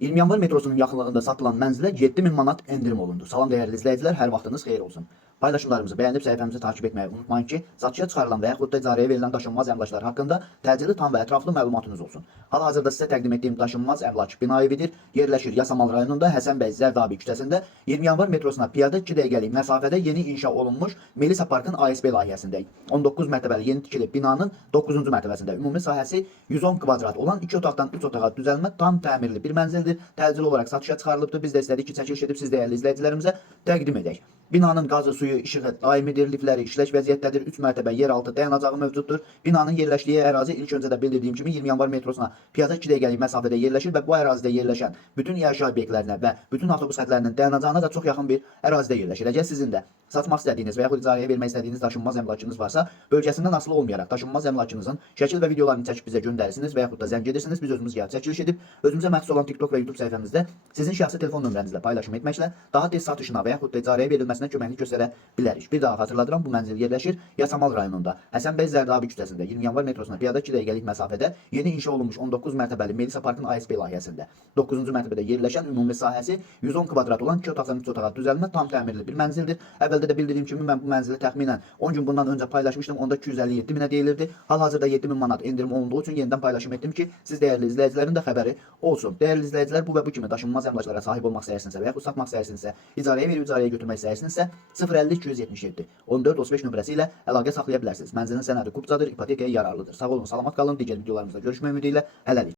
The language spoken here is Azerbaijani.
20 yanvar metrosunun yaxınlığında satılan mənzilə 7000 manat endirim olundu. Salam dəyərli izləyicilər, hər vaxtınız xeyir olsun. Paylaşımlarımızı bəyənib səhifəmizi takip etməyi unutmayın ki, satışa çıxarılan və yaxud da icarəyə verilən daşınmaz əmlaklar haqqında təcili, tam və ətraflı məlumatınız olsun. Hal-hazırda sizə təqdim etdiyim daşınmaz əmlak bina evidir. Yerləşir Yasamal rayonunda Həsən bəy Zərdabi küçəsində 20 yanvar metrosuna piyada 2 dəqiqəlik məsafədə yeni inşa olunmuş Melisa Parkın ASB layihəsində 19 mərtəbəli yeni tikili binanın 9-cu mərtəbəsində ümumi sahəsi 110 kvadrat olan 2 otaqdan 3 otağa düzəlmə tam təmirli bir mənzildir. Təcili olaraq satışa çıxarılıbdır. Biz də istədik ki, çəkiliş edib siz dəyərli izləyicilərimizə təqdim edək. Binanın qazı, suyu, işığı daimidir, lifləri işləş vəziyyətdədir, 3 mərtəbə yeraltı dayanacağı mövcuddur. Binanın yerləşdiyi ərazi ilk öncə də bildirdiyim kimi 20 yanvar metrosuna piyada 2 dəqiqəlik məsafədə yerləşir və bu ərazidə yerləşən bütün yaşayış obyektlərinə və bütün avtobus xətlərinin dayanacağına da çox yaxın bir ərazidə yerləşir. Əgər sizin də satmaq istədiyiniz və yaxud icarəyə vermək istədiyiniz daşınmaz əmlakınız varsa, bölgəsindən asılı olmayaraq daşınmaz əmlakınızın şəkil və videolarını çəkib bizə göndərirsiniz və yaxud da zəng edirsiniz. Biz özümüz gəlib çəkiliş edib özümüzə məxsus olan TikTok və YouTube səhifəmizdə sizin şəxsi telefon nömrənizlə paylaşım etməklə daha tez satışına və yaxud da icarəyə verilməsinə köməklik göstərə bilərik. Bir daha xatırladıram, bu mənzil yerləşir Yasamal rayonunda Həsən bəy Zərdabi küçəsində 20 yanvar metrosuna piyada 2 dəqiqəlik məsafədə yeni inşa olunmuş 19 mərtəbəli Melisa Parkın ASB layihəsində 9-cu mərtəbədə yerləşən ümumi sahəsi 110 kvadrat olan 2 otaqdan 3 otağa düzəlmə tam təmirli bir mənzildir. Əvvəldə də bildirdiyim kimi mən bu mənzili təxminən 10 gün bundan öncə paylaşmışdım. Onda 257 minə deyilirdi. Hal-hazırda 7000 manat endirim olunduğu üçün yenidən paylaşım etdim ki, siz dəyərli izləyicilərin də xəbəri olsun. Dəyərli izləyicilər, bu və bu kimi daşınmaz əmlaklara sahib olmaq istəyirsinizsə və yaxud satmaq istəyirsinizsə, icarəyə verib icarəyə götürmək istəyirsinizsə 050 277 14 35 nömrəsi ilə əlaqə saxlaya bilərsiniz. Mənzilin sənədi kupcadır, ipotekaya yararlıdır. Sağ olun, salamat qalın. Digər videolarımızda görüşmək ümidi ilə hələlik.